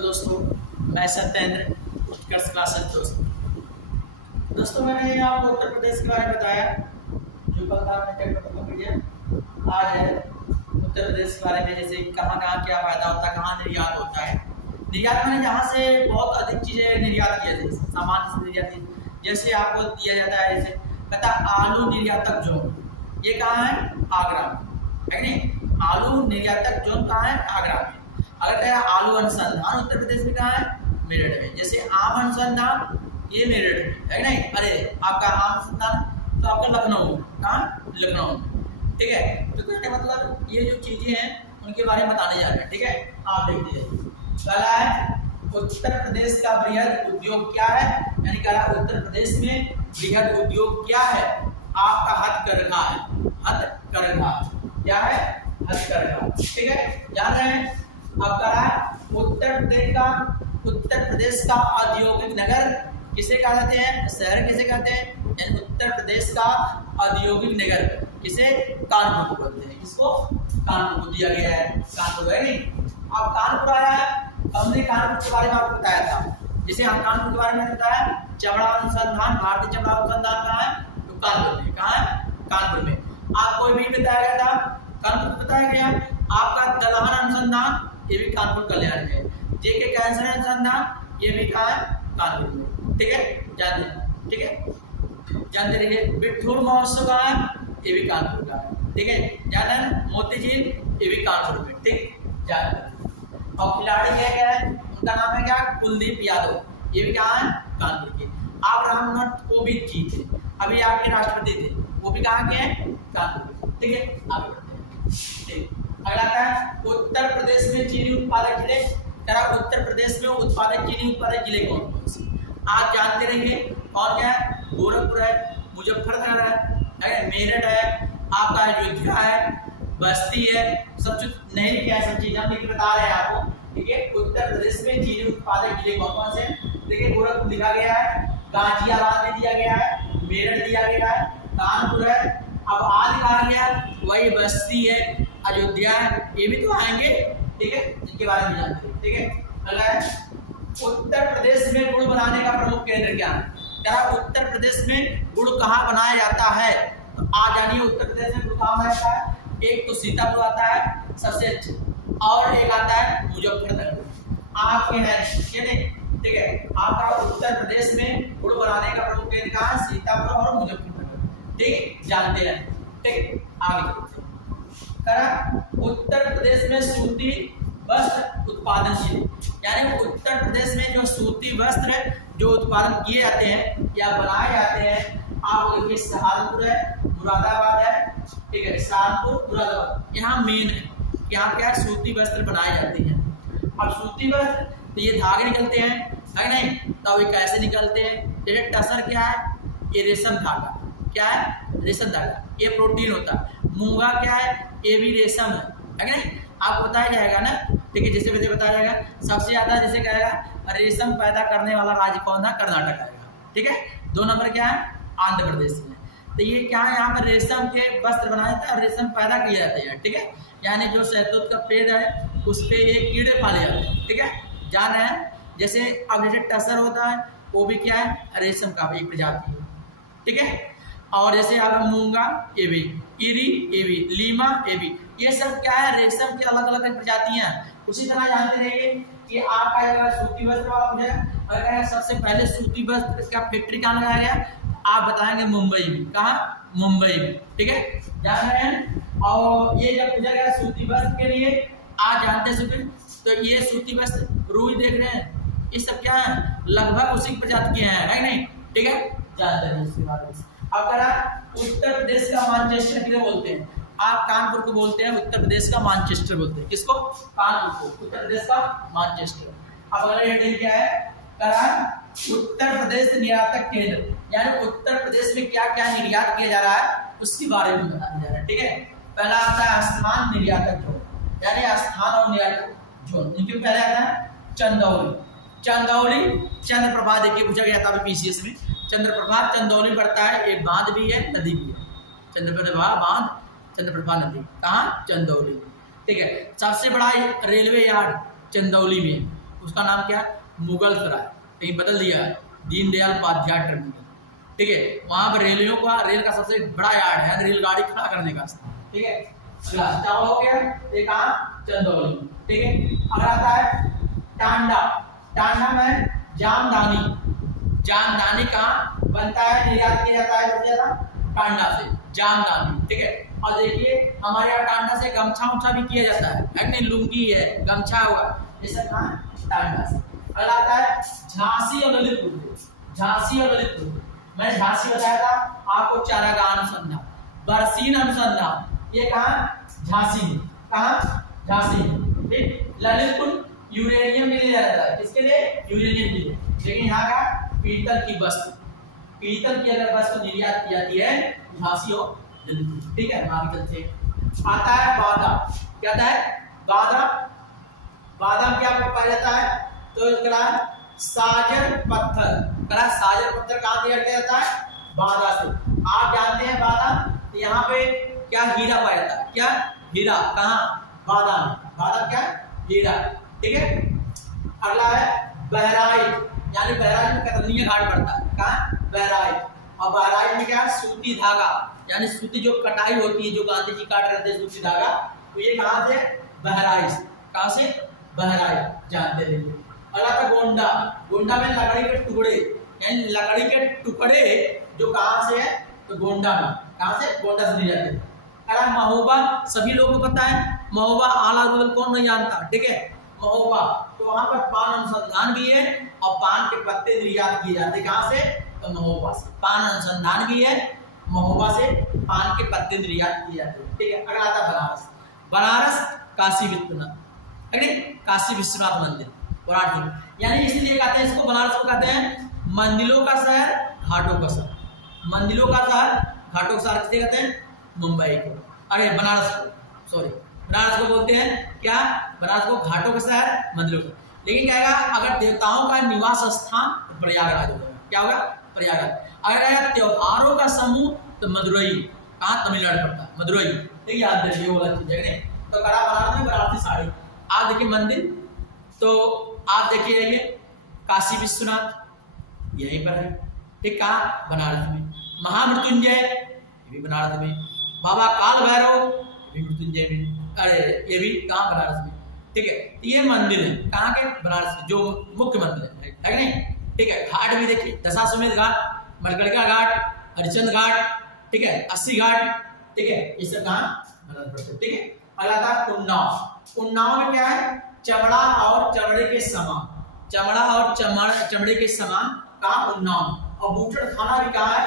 दोस्तों, मैं सत्येंद्र उत्कर्ष क्लासेस दोस्तों मैंने आपको उत्तर प्रदेश के बारे में बताया। जो कल था मीडिया आज है उत्तर प्रदेश के बारे में, जैसे कहाँ कहाँ क्या फायदा होता है, कहाँ निर्यात होता है। निर्यात मैंने जहाँ से बहुत अधिक चीज़ें निर्यात किए थे, सामान से निर्यात, जैसे आपको दिया जाता है, जैसे कहता आलू निर्यातक जोन, ये कहाँ है? आगरा में, है नहीं? आलू निर्यातक जोन कहाँ है? आगरा में। अगर कहा आलू अनुसंधान उत्तर प्रदेश में कहाँ है? मेरठ में। जैसे आम अनुसंधान ये मेरठ में, है नहीं? अरे आपका आम अनुसंधान तो आपका लखनऊ में, कहाँ? लखनऊ में, ठीक है। तो कहने मतलब ये जो चीजें हैं उनके बारे में बताने जा रहे हैं, ठीक है। आप देखिए, पहला है उत्तर प्रदेश का बृहद उद्योग क्या है, यानी कहा उत्तर प्रदेश में बृहद उद्योग क्या है? आपका हथकरघा है, हथकरघा क्या है? हथकरघा, ठीक है, जान रहे हैं। अब कहा उत्तर प्रदेश का औद्योगिक नगर किसे कहते हैं? शहर किसे कहते हैं? यानी उत्तर प्रदेश का औद्योगिक नगर किसे? कानपुर को बोलते हैं। किसको? कानपुर को दिया गया है, कानपुर, है नहीं? अब कानपुर आया है, हमने कानपुर के बारे में आपको बताया था। जैसे हम कानपुर के बारे में बताया, चमड़ा अनुसंधान, भारतीय चमड़ा अनुसंधान कहाँ है? तो कानपुर में। कहाँ है? कानपुर में। आपको भी बताया गया था, कानपुर बताया गया। आपका दलहन अनुसंधान ये भी कानपुर कल्याण में है। जेके कैंसर अनुसंधान ये भी कहाँ है? कानपुर में, ठीक है, जानते हैं, ठीक है, जानते रहिए। बिठूर महोत्सव कहाँ है? ये भी कानपुर का है, ठीक है, जाना है। मोती झील ये भी कानपुर में, ठीक, जानते हैं। और खिलाड़ी क्या है? उनका नाम है क्या? कुलदीप यादव, ये भी कहाँ है? कानपुर के। आप रामनाथ कोविंद जी थे, अभी आपके राष्ट्रपति थे, वो भी कहाँ के हैं? कानपुर, ठीक है। आगे बढ़ते हैं, ठीक। अगला आता है उत्तर प्रदेश में चीनी उत्पादक जिले। कह उत्तर प्रदेश में उत्पादक चीनी उत्पादक जिले कौन कौन से? आप जानते रहेंगे कौन क्या है? गोरखपुर है, मुजफ्फरनगर है, मेरठ है, आपका अयोध्या है, बस्ती है। सब कुछ नहीं क्या सब चीज हम बता रहे हैं आपको, ठीक है। उत्तर प्रदेश में चीनी उत्पादक जिले कौन कौन से? देखिए गोरखपुर लिखा गया है, गाजियाबाद में दिया गया है, मेरठ दिया गया है, कानपुर है। अब आज कहा गया वही बस्ती है, अयोध्या है, ये भी तो आएंगे, ठीक है, इनके बारे में जानते हैं, ठीक है। अगला है उत्तर प्रदेश में गुड़ बनाने का प्रमुख केंद्र क्या है? क्या उत्तर प्रदेश में गुड़ कहाँ बनाया जाता है? तो आज जानिए उत्तर प्रदेश में गुड़ कहाँ बनाया जाता है। एक तो सीतापुर आता है सबसे अच्छा, और एक आता है मुजफ्फरनगर, आपके हैं, ठीक है। आपका उत्तर प्रदेश में गुड़ बनाने का प्रमुख केंद्र कहाँ है? सीतापुर और मुजफ्फरनगर, ठीक, जानते हैं, ठीक। आगे उत्तर प्रदेश में सूती वस्त्र उत्पादन जिले, यानी उत्तर प्रदेश में जो सूती वस्त्र जो उत्पादन किए जाते हैं या बनाए जाते हैं, आप देखिए सहारनपुर है, मुरादाबाद है, ठीक है, सहारनपुर मुरादाबाद, यहाँ मेन है, यहाँ क्या है? सूती वस्त्र बनाए जाते हैं। अब सूती वस्त्र तो ये धागे निकलते हैं, है नहीं? तो ये कैसे निकलते हैं? जैसे टसर क्या है? ये रेशम धागा, क्या है? रेशम धागा, ये प्रोटीन होता है। मूंगा क्या है? ये भी रेशम है नहीं? आपको बताया जाएगा ना, ठीक है, जैसे बताया जाएगा। सबसे ज्यादा जैसे कहेगा रेशम पैदा करने वाला राज्य कौन है? कर्नाटक आएगा, ठीक है। 2 नंबर क्या है? आंध्र प्रदेश में। तो ये क्या है? यहाँ पर रेशम के वस्त्र बनाए जाते हैं और रेशम पैदा किए जाते हैं, ठीक है। यानी जो शहतूत का पेड़ है उस पे ये कीड़े पाले जाते हैं, ठीक है, जान रहे हैं। जैसे अब जैसे टसर होता है वो भी क्या है? रेशम का एक प्रजाति है, ठीक है। और जैसे आप मूंगा ये भी, इरी ये भी, लीमा ये भी, ये सब क्या है? रेशम की अलग अलग प्रजातियां। उसी तरह जानते रहिए कि आपका सूती वस्त्र वाला मुझे अगर सबसे पहले सूती वस्त्र का फैक्ट्री कहाँ लगाया गया? आप बताएंगे मुंबई में। कहाँ? मुंबई में, ठीक है, जान रहे हैं। और ये जब पूछा गया सूती वस्त्र के लिए, आज जानते हैं तो ये सूती वस्त्र रुई देख रहे हैं, ये सब क्या है? लगभग उसी प्रजाति के हैं, है नहीं? ठीक है, जानते हैं इसके बारे में। अब करा उत्तर प्रदेश का मानचेस्टर किसे बोलते हैं? आप कानपुर को बोलते हैं, उत्तर प्रदेश का मानचेस्टर बोलते हैं। किसको? कानपुर को, उत्तर प्रदेश का मानचेस्टर। अब अगला हेडिंग क्या है? करा उत्तर प्रदेश निर्यातक केंद्र, यानी उत्तर प्रदेश में क्या क्या निर्यात किया जा रहा है उसके बारे में बताया जा रहा है, ठीक है। पहला आता है स्थान निर्यातक जोन, यानी स्थान और निर्यातक जोन। इनके पहले आता है चंदौली। चंदौली चंद्रप्रभा, देखिए पूछा गया था पीसीएस में, चंद्रप्रभा चंदौली पड़ता है, एक बांध भी है, नदी भी है, चंद्रप्रभा बांध, चंद्रप्रभा नदी, कहाँ? चंदौली, ठीक है। सबसे बड़ा रेलवे यार्ड चंदौली में, उसका नाम क्या, मुगल सराय, कहीं बदल दिया है, दीनदयाल उपाध्याय टर्मिनल, ठीक है। वहाँ पर रेल का सबसे बड़ा यार्ड है, रेलगाड़ी खड़ा करने का, ठीक है। चावल हो गया, एक चंदौली, ठीक है। अगर आता है टांडा, टांडा में जामदानी कहाँ बनता है, निर्यात किया जाता है सबसे ज्यादा टांडा से, जामदानी, ठीक है। और देखिए हमारे यहाँ टांडा से गमछा उमछा भी किया जाता है नहीं, लुंगी है, गमछा हुआ, ये सब कहाँ, टांडा से। अगर आता है झांसी और ललितपुर, झांसी और ललितपुर, मैंने झांसी बताया था आपको, चारागाह अनुसंधान, बरसीन अनुसंधान, ये कहाँ, झांसी में, कहाँ, झांसी में, ठीक। ललितपुर यूरेनियम के लिए जाता है, किसके लिए, यूरेनियम के लिए, लेकिन यहाँ का पीतल की वस्तु, पीतल की अगर वस्तु निर्यात की जाती है झांसी और ललितपुर, ठीक है। आगे चलते, आता है बादाम, क्या आता है, बादाम, बादाम क्या आपको पाया जाता है, तो इसका साजन पत्थर, साजन पत्थर कहाँ दिया जाता है, बादा से, आप जानते हैं बादाम, तो यहाँ पे क्या, हीरा पाया जाता है, क्या, हीरा, कहाँ, बादाम, बादाम क्या, हीरा, ठीक है। अगला है बहराइच, यानी बहराइच में कतरनिया घाट पड़ता है, कहाँ, बहराइच, और बहराइच में क्या, सूती धागा, यानी सूती जो कटाई होती है, जो गांधी जी काट रहे थे सूती धागा, तो ये कहाँ से, बहराइच, कहाँ से, बहराइच, जानते रहिए। अगला था गोंडा, गोंडा में लकड़ी के टुकड़े, यानी लकड़ी के टुकड़े जो कहाँ से है, तो गोंडा में, कहाँ से, गोंडा से लिए जाते हैं। अरे महोबा, सभी लोगों को पता है, महोबा आला रूरल कौन नहीं जानता, ठीक है, महोबा, तो वहाँ पर पान अनुसंधान भी है और पान के पत्ते निर्यात किए जाते हैं, कहाँ से, तो महोबा से, पान अनुसंधान भी है, महोबा से पान के पत्ते निर्यात किए जाते हैं, ठीक है। अगर आता बनारस, बनारस काशी विश्वनाथ, काशी विश्वनाथ मंदिर, वाराणसी, यानी इसलिए कहते हैं इसको, बनारस को कहते हैं मंदिरों का शहर, घाटों का शहर, मंदिरों का शहर, घाटों का शहर किसे कहते हैं, मुंबई को, अरे बनारस को, सॉरी, बनारस को बोलते हैं क्या, बनारस को घाटों का शहर, मंदिरों का, लेकिन क्या होगा, अगर देवताओं का निवास स्थान तो प्रयागराज होगा, क्या होगा, प्रयागराज। अगर आएगा त्योहारों का समूह तो मदुरई, कहाँ, तमिलनाडु पड़ता है, मदुरई, ठीक है, याद रखिए वो वाला चीज है, तो कड़ा बनारस में बनारसी साड़ी। आप देखिए मंदिर, तो आप देखिए ये काशी विश्वनाथ यहीं पर है, ठीक, कहाँ, बनारस में। महामृत्युंजय ये भी बनारस में, बाबा काल भैरव ये भी मृत्युंजय में, अरे ये भी कहाँ, बनारस में, ठीक है। ये मंदिर है कहाँ के, बनारस के, जो मुख्य मंदिर है नहीं, ठीक है। घाट भी देखिए, दशाश्वमेध घाट, मरकड़िका घाट, हरिश्चंद्र घाट, ठीक है, 80 घाट, ठीक है, ये सब कहाँ, बनारस में, ठीक है। अगला था उन्नाव, उन्नाव में क्या है, चमड़ा और चमड़े के सामान, चमड़ा और चमड़े के सामान कहाँ, उन्नाव, और बूचड़ खाना भी कहाँ है,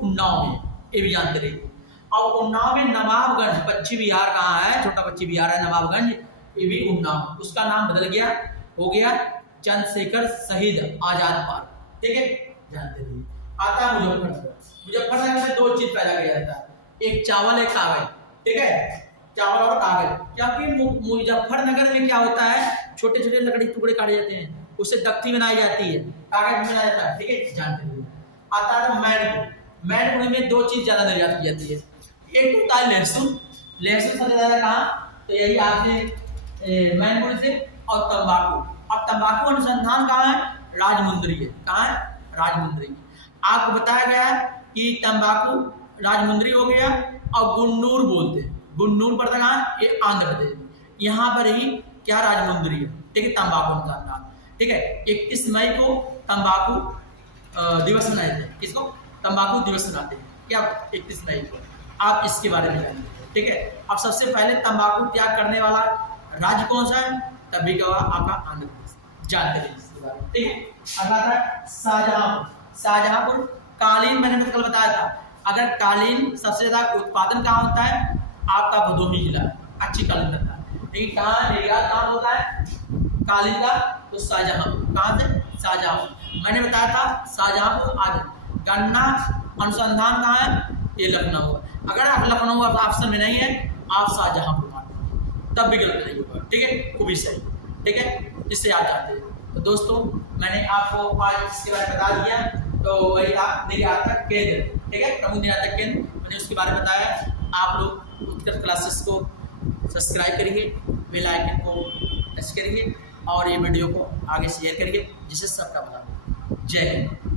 उन्नाव में, ये भी जानते रहिए। अब उन्नाव में नवाबगंज पश्चिमी बिहार कहाँ है, छोटा पश्चिमी बिहार है नवाबगंज, ये भी उन्नाव, उसका नाम बदल गया, हो गया चंद्रशेखर शहीद आजाद पार्क, ठीक है, जानते रहिए। आता है मुजफ्फरनगर, मुजफ्फरनगर में दो चीज पैदा किया जाता है, एक चावल, एक कागज, ठीक है, चावल और कागज, क्योंकि मुजफ्फरनगर में क्या होता है, छोटे छोटे लकड़ी के टुकड़े काटे जाते हैं, उससे दख्ती बनाई जाती है, कागज बनाया जाता है, ठीक है, जानते रहिए। आता है मैनपुरी, मैनपुरी में दो चीज ज्यादा निर्यात की जाती है, एक होता है लहसुन, लहसुन सबसे ज्यादा कहाँ, तो यही आपने मैनपुरी से, और तंबाकू, अब तंबाकू अनुसंधान कहाँ है, राजमुंदरी है, कहाँ है, राजमुंदरी। आपको बताया गया है कि तंबाकू राजमुंदरी हो गया, और गुन्नूर बोलते हैं, गुन्नूर पड़ता कहाँ, ये आंध्र प्रदेश में, यहाँ पर ही क्या, राजमुंदरी है, ठीक है, तंबाकू अनुसंधान, ठीक है। 31 मई को तंबाकू दिवस मनाते हैं, किसको, तंबाकू दिवस मनाते हैं, क्या, 31 मई को, आप इसके बारे में जानिए, ठीक है। अब सबसे पहले तंबाकू त्याग करने वाला राज्य कौन सा है, तभी क्या होगा, आपका आंध्र प्रदेश, जानते रहिए इसके बारे में, ठीक है। अगला था शाहजहांपुर, शाहजहांपुर कालीन, मैंने कल बताया था, अगर कालीन सबसे ज्यादा उत्पादन कहाँ होता है, आपका भदोही जिला अच्छी कालीन करता है, लेकिन कहाँ निर्यात कहाँ होता है कालीन का, तो शाहजहांपुर, कहाँ से, शाहजहांपुर, मैंने बताया था शाहजहांपुर। आज गन्ना अनुसंधान कहाँ है, ये लखनऊ है, अगर आप लखनऊ ऑप्शन में नहीं है, आप शाहजहांपुर मान, तब भी गलत नहीं होगा, ठीक है, वो भी सही, ठीक है, इससे आप जानते हैं। तो दोस्तों मैंने आपको आज इसके बारे में बता दिया, तो वही था निर्यातक केंद्र, ठीक है, प्रमुख निर्यातक केंद्र, मैंने उसके बारे में बताया। आप लोग उत्कर्ष क्लासेस को सब्सक्राइब करिए, बेल आइकन को टच करिए, और ये वीडियो को आगे शेयर करिए जिससे सबका भला हो। जय हिंद।